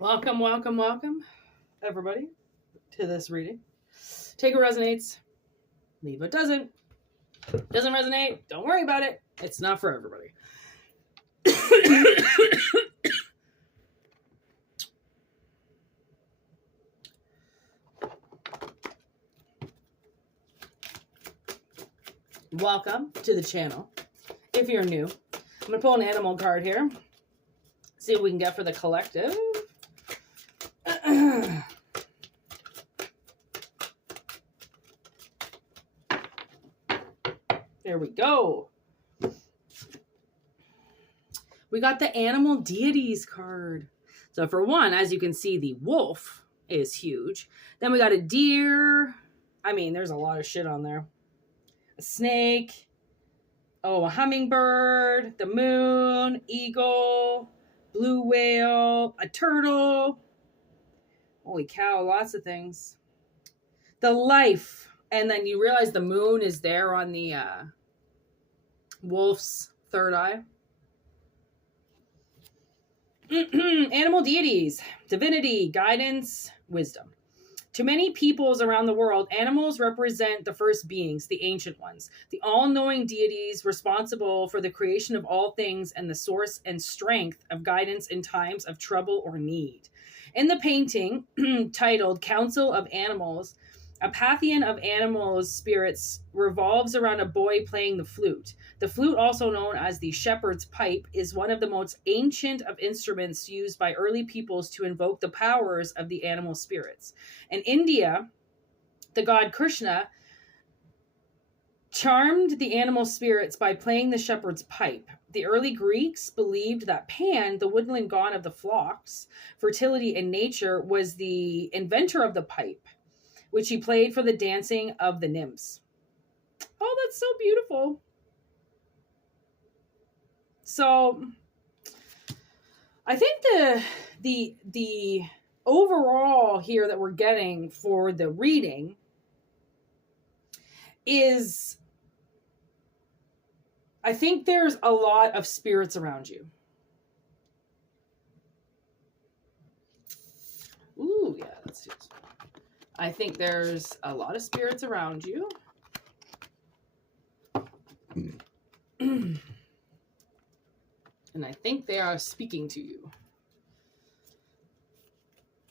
Welcome, welcome, welcome, everybody, to this reading. Take what resonates, leave what doesn't. Doesn't resonate, don't worry about it. It's not for everybody. Welcome to the channel. If you're new, I'm going to pull an animal card here. See what we can get for the collective. There we go. We got the animal deities card. So for one, as you can see, the wolf is huge. Then we got a deer. I mean, there's a lot of shit on there. A snake. Oh, a hummingbird. The moon. Eagle. Blue whale. A turtle. Holy cow, lots of things. The life. And then you realize the moon is there on the wolf's third eye. Animal deities, divinity, guidance, wisdom. To many peoples around the world, animals represent the first beings, the ancient ones, the all-knowing deities responsible for the creation of all things and the source and strength of guidance in times of trouble or need. In the painting titled Council of Animals, a pantheon of animals' spirits revolves around a boy playing the flute. The flute, also known as the shepherd's pipe, is one of the most ancient of instruments used by early peoples to invoke the powers of the animal spirits. In India, the god Krishna charmed the animal spirits by playing the shepherd's pipe. The early Greeks believed that Pan, the woodland god of the flocks, fertility, and nature, was the inventor of the pipe, which he played for the dancing of the nymphs. Oh, that's so beautiful. So, I think the overall here that we're getting for the reading is, I think there's a lot of spirits around you. Ooh, yeah, let's do this. I think there's a lot of spirits around you. And I think they are speaking to you.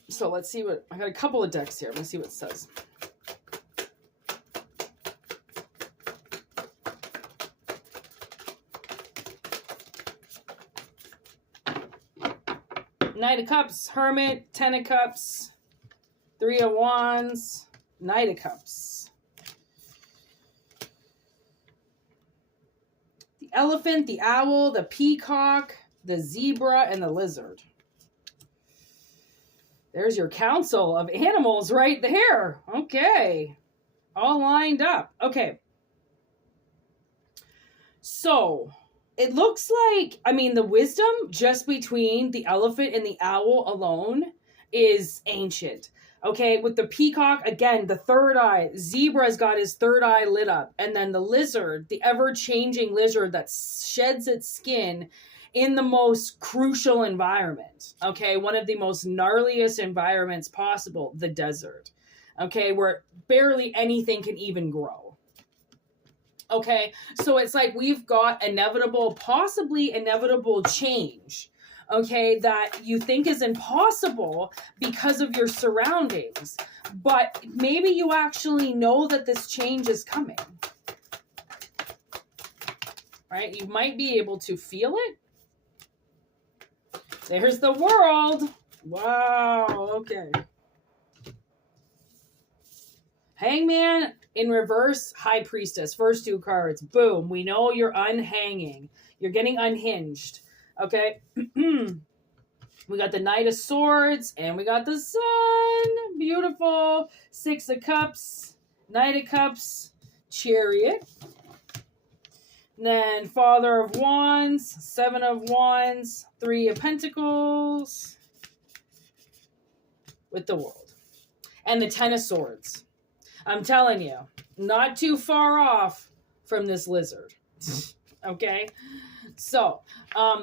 So let's see what, I got a couple of decks here. Let's see what it says. Knight of Cups, Hermit, Ten of Cups, Three of Wands, Knight of Cups. The elephant, the owl, the peacock, the zebra, and the lizard. There's your council of animals right there. Okay. All lined up. Okay. So, it looks like, I mean, the wisdom just between the elephant and the owl alone is ancient. Okay, with the peacock, again, the third eye. Zebra's got his third eye lit up. And then the lizard, the ever-changing lizard that sheds its skin in the most crucial environment. Okay, one of the most gnarliest environments possible, the desert. Okay, where barely anything can even grow. Okay, so it's like we've got inevitable, possibly inevitable change. Okay, that you think is impossible because of your surroundings. But maybe you actually know that this change is coming. Right? You might be able to feel it. There's the world. Wow, okay. Hangman in reverse, High Priestess. First two cards. Boom. We know you're unhanging. You're getting unhinged. Okay, we got the Knight of Swords, and we got the Sun. Beautiful. Six of Cups, Knight of Cups, Chariot. Then Father of Wands, Seven of Wands, Three of Pentacles, with the World. And the Ten of Swords. I'm telling you, not too far off from this lizard. Okay? So,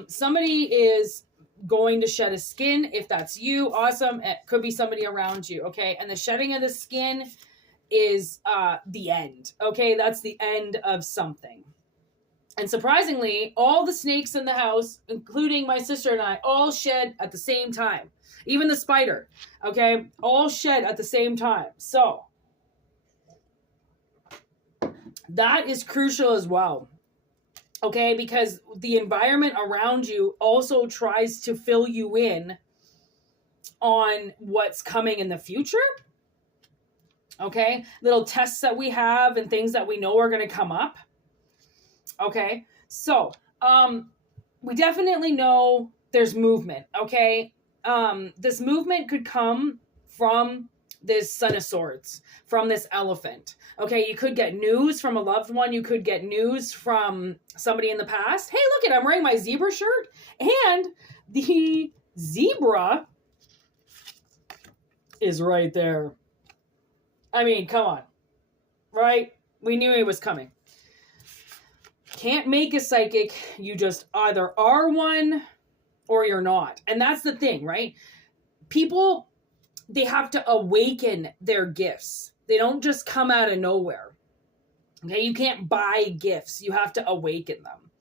somebody is going to shed a skin. If that's you, awesome. It could be somebody around you, okay? And the shedding of the skin is the end, okay? That's the end of something. And surprisingly, all the snakes in the house, including my sister and I, all shed at the same time. Even the spider, okay? All shed at the same time. So that is crucial as well, okay? Because the environment around you also tries to fill you in on what's coming in the future, okay? Little tests that we have and things that we know are going to come up. Okay, so we definitely know there's movement, okay? This movement could come from this Son of Swords, from this elephant. Okay, you could get news from a loved one. You could get news from somebody in the past. Hey, look I'm wearing my zebra shirt. And the zebra is right there. I mean, come on, right? We knew he was coming. Can't make a psychic. You just either are one or you're not. And that's the thing, right? People, they have to awaken their gifts. They don't just come out of nowhere. Okay, you can't buy gifts. You have to awaken them.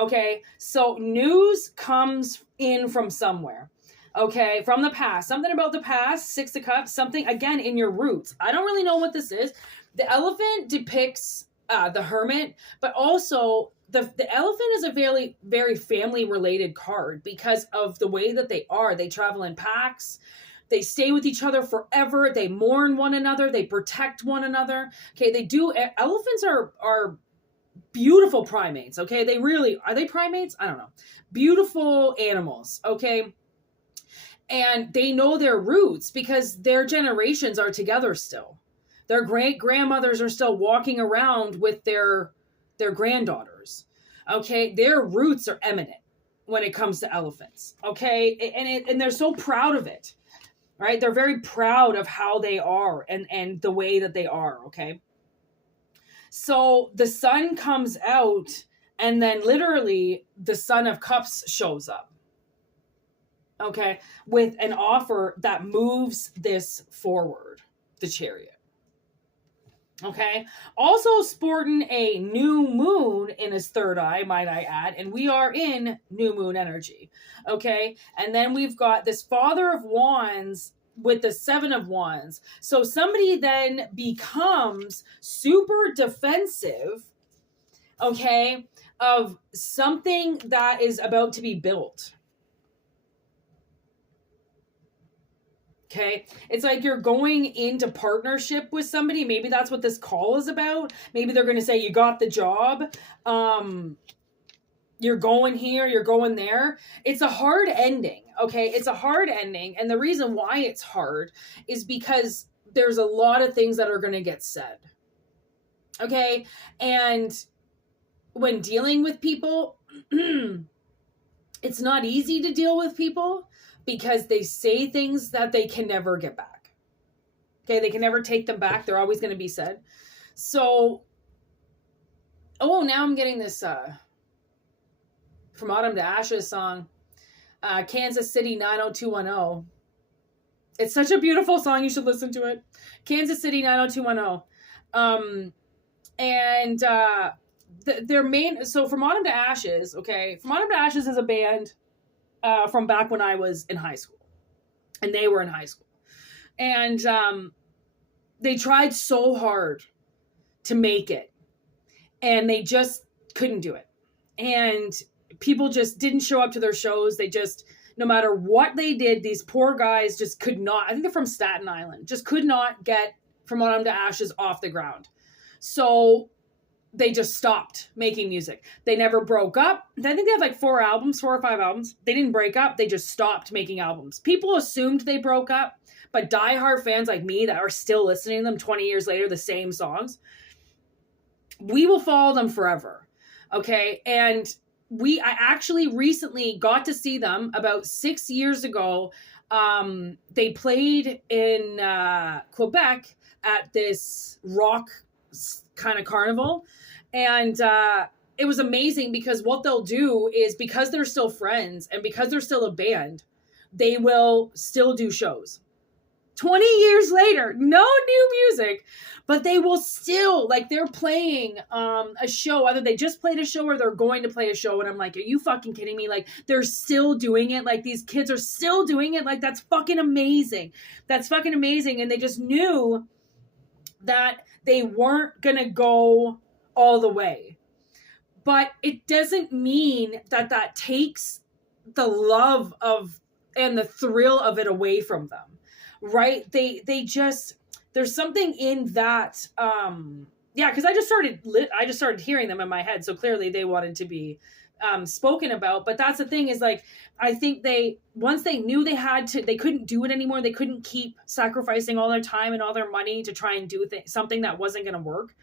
Okay, so news comes in from somewhere. Okay, from the past. Something about the past, Six of Cups, something, again, in your roots. I don't really know what this is. The elephant depicts the hermit, but also the elephant is a very, very family related card because of the way that they are. They travel in packs. They stay with each other forever. They mourn one another. They protect one another. Okay, they do. Elephants are beautiful primates. Okay, they really are. They primates? I don't know. Beautiful animals. Okay, and they know their roots because their generations are together still. Their great grandmothers are still walking around with their granddaughters. Okay, their roots are eminent when it comes to elephants. Okay, and they're so proud of it, right? They're very proud of how they are and the way that they are. Okay, so the sun comes out, and then literally the Son of Cups shows up. Okay, with an offer that moves this forward, the Chariot. Okay, also sporting a new moon in his third eye, might I add, and we are in new moon energy. Okay, and then we've got this Father of Wands with the Seven of Wands. So somebody then becomes super defensive, okay, of something that is about to be built. Okay, it's like you're going into partnership with somebody. Maybe that's what this call is about. Maybe they're going to say, you got the job. You're going here, you're going there. It's a hard ending. Okay, it's a hard ending. And the reason why it's hard is because there's a lot of things that are going to get said. Okay, and when dealing with people, it's not easy to deal with people, because they say things that they can never get back. Okay, they can never take them back. They're always going to be said. So, now I'm getting this From Autumn to Ashes song, Kansas City 90210. It's such a beautiful song. You should listen to it. Kansas City 90210. And their main, so From Autumn to Ashes, okay, From Autumn to Ashes is a band from back when I was in high school, and they were in high school, and they tried so hard to make it, and they just couldn't do it, and people just didn't show up to their shows. They just, no matter what they did, these poor guys just could not, I think they're from Staten Island, just could not get From Autumn to Ashes off the ground. So they just stopped making music. They never broke up. I think they have like 4 or 5 albums. They didn't break up. They just stopped making albums. People assumed they broke up, but diehard fans like me that are still listening to them 20 years later, the same songs, we will follow them forever. Okay. And I actually recently got to see them about 6 years ago. They played in Quebec at this rock kind of carnival. And it was amazing because what they'll do is, because they're still friends and because they're still a band, they will still do shows. 20 years later, no new music, but they will still, like, they're playing a show. Either they just played a show or they're going to play a show. And I'm like, are you fucking kidding me? Like, they're still doing it. Like, these kids are still doing it. Like, that's fucking amazing. That's fucking amazing. And they just knew that they weren't going to go all the way. But it doesn't mean that that takes the love of and the thrill of it away from them. Right? They just, there's something in that, because I just started hearing them in my head. So clearly they wanted to be spoken about. But that's the thing, is like, I think once they knew they couldn't do it anymore. They couldn't keep sacrificing all their time and all their money to try and do something that wasn't going to work.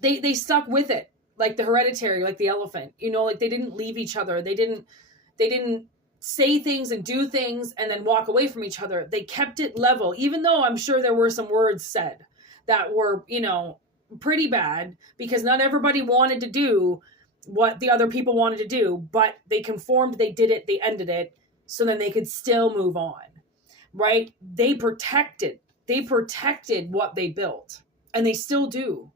They stuck with it, like the Hereditary, like the Elephant, like they didn't leave each other. They didn't say things and do things and then walk away from each other. They kept it level, even though I'm sure there were some words said that were, pretty bad, because not everybody wanted to do what the other people wanted to do, but they conformed, they did it, they ended it, so then they could still move on, right? They protected what they built, and they still do.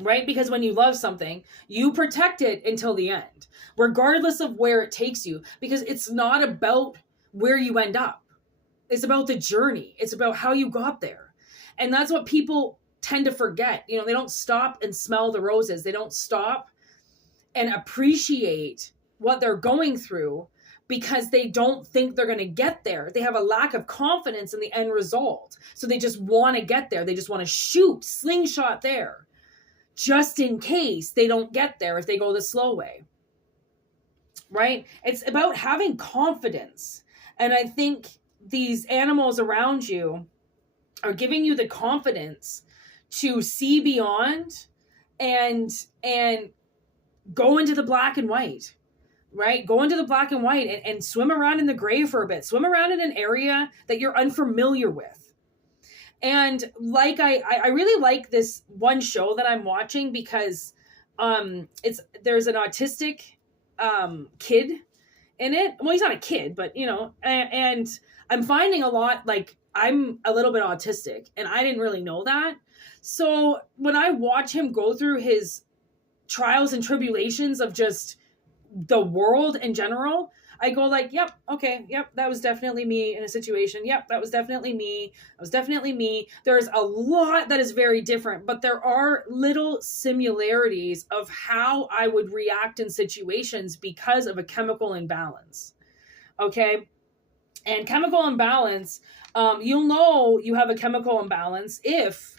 Right? Because when you love something, you protect it until the end, regardless of where it takes you, because it's not about where you end up. It's about the journey. It's about how you got there. And that's what people tend to forget. They don't stop and smell the roses. They don't stop and appreciate what they're going through because they don't think they're going to get there. They have a lack of confidence in the end result. So they just want to get there. They just want to slingshot there, just in case they don't get there if they go the slow way, right? It's about having confidence. And I think these animals around you are giving you the confidence to see beyond and go into the black and white, right? Go into the black and white and swim around in the gray for a bit. Swim around in an area that you're unfamiliar with. And like, I really like this one show that I'm watching because there's an autistic kid in it. Well, he's not a kid, but and I'm finding a lot, like, I'm a little bit autistic and I didn't really know that. So when I watch him go through his trials and tribulations of just the world in general, I go like, yep, okay, yep, that was definitely me in a situation. Yep, that was definitely me. That was definitely me. There's a lot that is very different, but there are little similarities of how I would react in situations because of a chemical imbalance. Okay? And chemical imbalance, you'll know you have a chemical imbalance if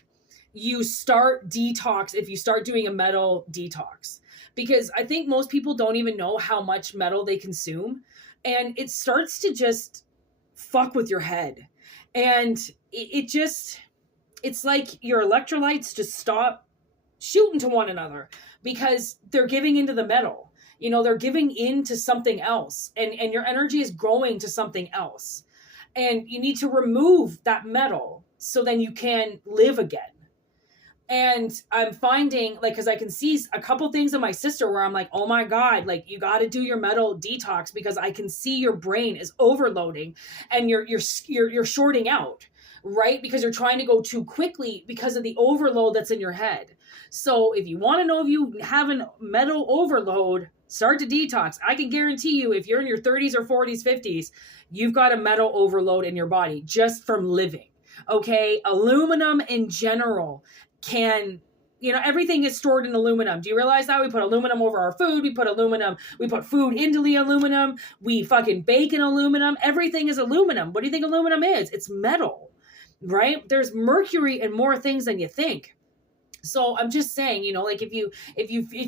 you start doing a metal detox. Because I think most people don't even know how much metal they consume. And it starts to just fuck with your head. And it's like your electrolytes just stop shooting to one another because they're giving into the metal. They're giving into something else. And your energy is going to something else. And you need to remove that metal so then you can live again. And I'm finding, like, because I can see a couple things in my sister where I'm like, oh my God, like, you got to do your metal detox because I can see your brain is overloading and you're shorting out, right? Because you're trying to go too quickly because of the overload that's in your head. So if you want to know if you have a metal overload, start to detox. I can guarantee you, if you're in your 30s or 40s, 50s, you've got a metal overload in your body just from living. Okay. Aluminum in general can, everything is stored in aluminum. Do you realize that? We put aluminum over our food. We put food into the aluminum. We fucking bake in aluminum. Everything is aluminum. What do you think aluminum is? It's metal, right? There's mercury and more things than you think. So I'm just saying, like, if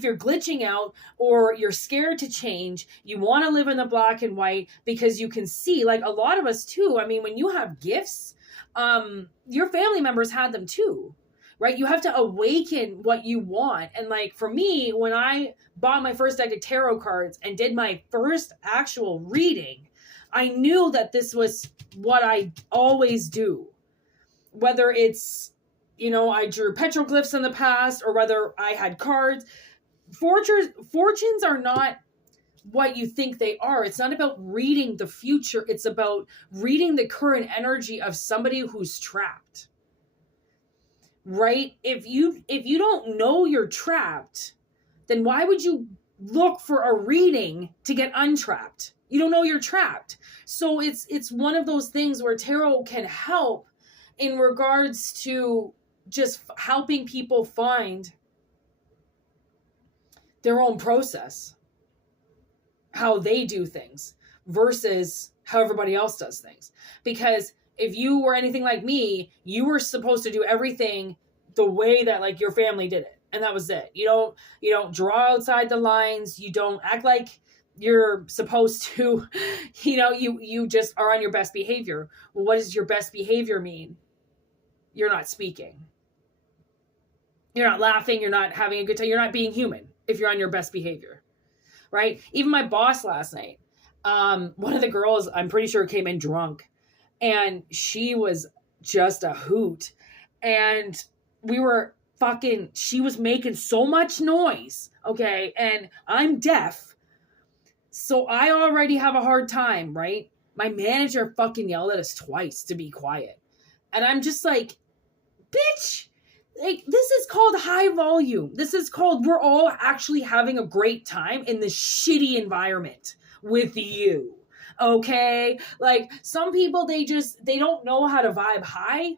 you're glitching out or you're scared to change, you want to live in the black and white because you can see, like, a lot of us too. I mean, when you have gifts, your family members had them too. Right? You have to awaken what you want. And like, for me, when I bought my first deck of tarot cards and did my first actual reading, I knew that this was what I always do. Whether it's I drew petroglyphs in the past, or whether I had cards. Fortunes are not what you think they are. It's not about reading the future. It's about reading the current energy of somebody who's trapped. Right? If you don't know you're trapped, then why would you look for a reading to get untrapped? You don't know you're trapped. So it's one of those things where tarot can help in regards to just helping people find their own process, how they do things versus how everybody else does things. Because if you were anything like me, you were supposed to do everything the way that like your family did it. And that was it. You don't draw outside the lines. You don't act like you're supposed to, you just are on your best behavior. Well, what does your best behavior mean? You're not speaking. You're not laughing. You're not having a good time. You're not being human if you're on your best behavior, right? Even my boss last night, one of the girls, I'm pretty sure came in drunk, and she was just a hoot. And she was making so much noise. Okay. And I'm deaf. So I already have a hard time, right? My manager fucking yelled at us twice to be quiet. And I'm just like, bitch, like, this is called high volume. This is called we're all actually having a great time in this shitty environment with you. Okay? Like, some people, they don't know how to vibe high.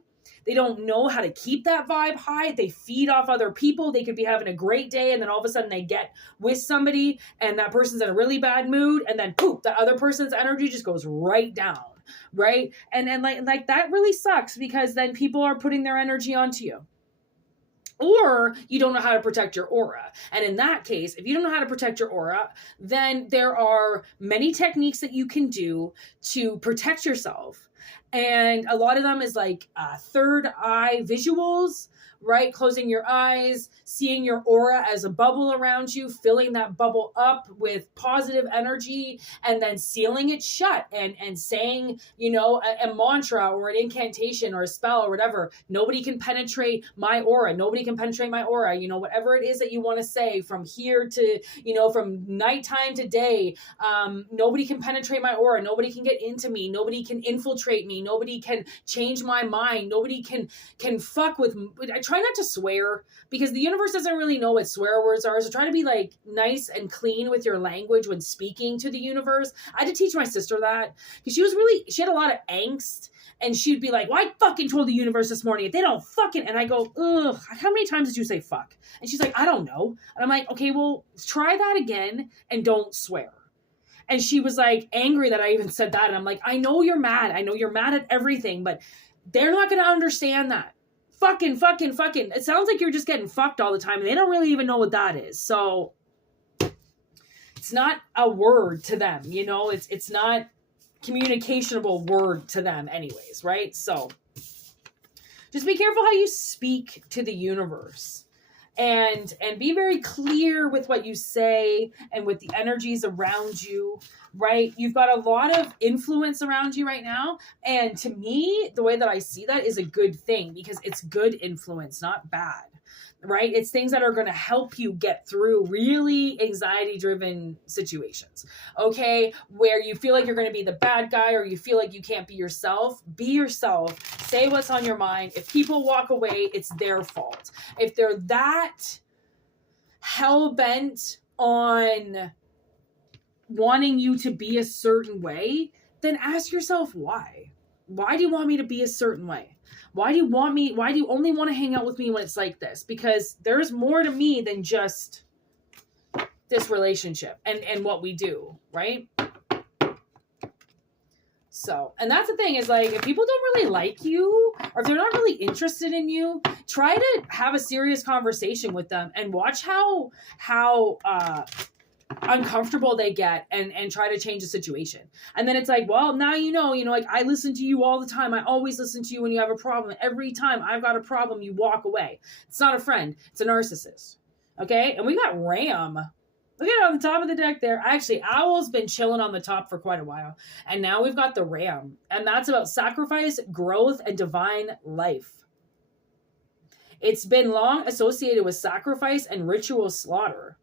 They don't know how to keep that vibe high. They feed off other people. They could be having a great day, and then all of a sudden they get with somebody and that person's in a really bad mood, and then poof, the other person's energy just goes right down, right? And like that really sucks, because then people are putting their energy onto you. Or you don't know how to protect your aura. And in that case, if you don't know how to protect your aura, then there are many techniques that you can do to protect yourself. And a lot of them is like third eye visuals, right? Closing your eyes, seeing your aura as a bubble around you, filling that bubble up with positive energy, and then sealing it shut and saying, a mantra or an incantation or a spell or whatever. Nobody can penetrate my aura. Nobody can penetrate my aura. Whatever it is that you want to say from here to, from nighttime to day, nobody can penetrate my aura. Nobody can get into me. Nobody can infiltrate me. Nobody can change my mind. Nobody can fuck with. I try not to swear, because the universe doesn't really know what swear words are. So try to be like nice and clean with your language when speaking to the universe. I had to teach my sister that, because she had a lot of angst, and she'd be like, well, I fucking told the universe this morning, if they don't fucking, and I go, ugh, how many times did you say fuck? And she's like, I don't know. And I'm like, okay, well, try that again and don't swear. And she was like angry that I even said that. And I'm like, I know you're mad. I know you're mad at everything, but they're not going to understand that. Fucking. It sounds like you're just getting fucked all the time, and they don't really even know what that is. So it's not a word to them, it's not communicationable word to them anyways, right? So just be careful how you speak to the universe, and be very clear with what you say and with the energies around you, right? You've got a lot of influence around you right now. And to me, the way that I see that is a good thing, because it's good influence, not bad, right? It's things that are going to help you get through really anxiety-driven situations, okay? Where you feel like you're going to be the bad guy, or you feel like you can't be yourself. Be yourself. Say what's on your mind. If people walk away, it's their fault. If they're that hell-bent on wanting you to be a certain way, then ask yourself why. Why do you want me to be a certain way? Why do you only want to hang out with me when it's like this? Because there's more to me than just this relationship and what we do, right? So, and that's the thing, is like, if people don't really like you, or if they're not really interested in you, try to have a serious conversation with them and watch how uncomfortable they get, and try to change the situation. And then it's like, well, now like, I listen to you all the time. I always listen to you when you have a problem. Every time I've got a problem, you walk away. It's not a friend. It's a narcissist. Okay? And we got Ram. Look at it on the top of the deck there. Actually, Owl's been chilling on the top for quite a while. And now we've got the Ram. And that's about sacrifice, growth, and divine life. It's been long associated with sacrifice and ritual slaughter.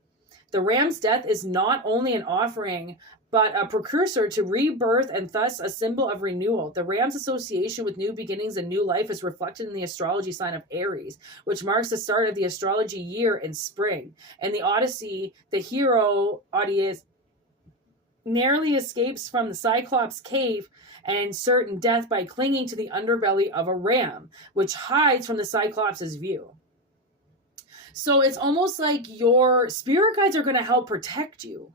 The ram's death is not only an offering, but a precursor to rebirth and thus a symbol of renewal. The ram's association with new beginnings and new life is reflected in the astrology sign of Aries, which marks the start of the astrology year in spring. In the Odyssey, the hero Odysseus narrowly escapes from the Cyclops cave and certain death by clinging to the underbelly of a ram, which hides from the Cyclops' view. So it's almost like your spirit guides are going to help protect you.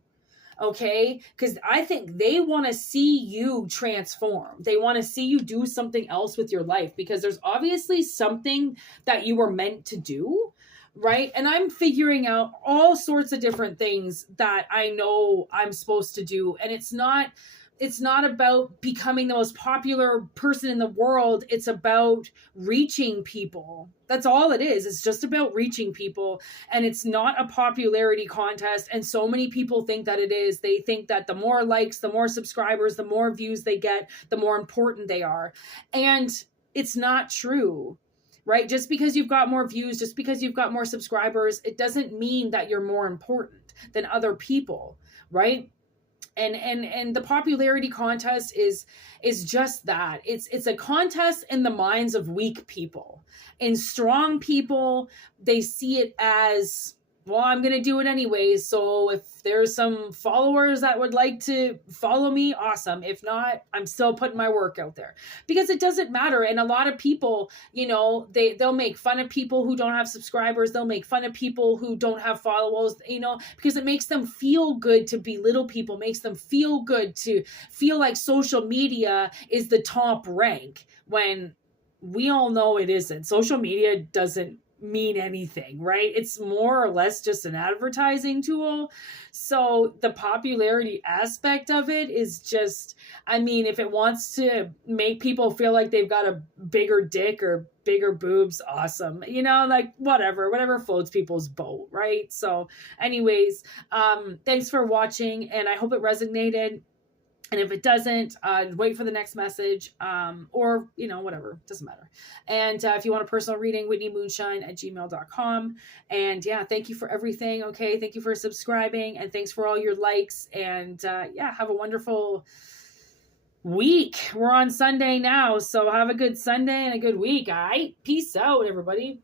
Okay? Because I think they want to see you transform. They want to see you do something else with your life, because there's obviously something that you were meant to do, right? And I'm figuring out all sorts of different things that I know I'm supposed to do. And it's not about becoming the most popular person in the world. It's about reaching people. That's all it is. It's just about reaching people. And it's not a popularity contest. And so many people think that it is. They think that the more likes, the more subscribers, the more views they get, the more important they are. And it's not true, right? Just because you've got more views, just because you've got more subscribers, it doesn't mean that you're more important than other people, right? And the popularity contest is just that. It's a contest in the minds of weak people. In strong people, they see it as, well, I'm going to do it anyways. So if there's some followers that would like to follow me, awesome. If not, I'm still putting my work out there, because it doesn't matter. And a lot of people, you know, they'll make fun of people who don't have subscribers. They'll make fun of people who don't have followers, you know, because it makes them feel good to belittle people, makes them feel good to feel like social media is the top rank, when we all know it isn't. Social media doesn't mean anything, right? It's more or less just an advertising tool. So the popularity aspect of it is just, I mean, if it wants to make people feel like they've got a bigger dick or bigger boobs, awesome. You know, like whatever floats people's boat, right? So anyways, thanks for watching, and I hope it resonated. And if it doesn't, wait for the next message, or, you know, whatever, doesn't matter. And if you want a personal reading, whitneymoonshine@gmail.com. And yeah, thank you for everything. Okay. Thank you for subscribing, and thanks for all your likes. And yeah, have a wonderful week. We're on Sunday now, so have a good Sunday and a good week. All right. Peace out, everybody.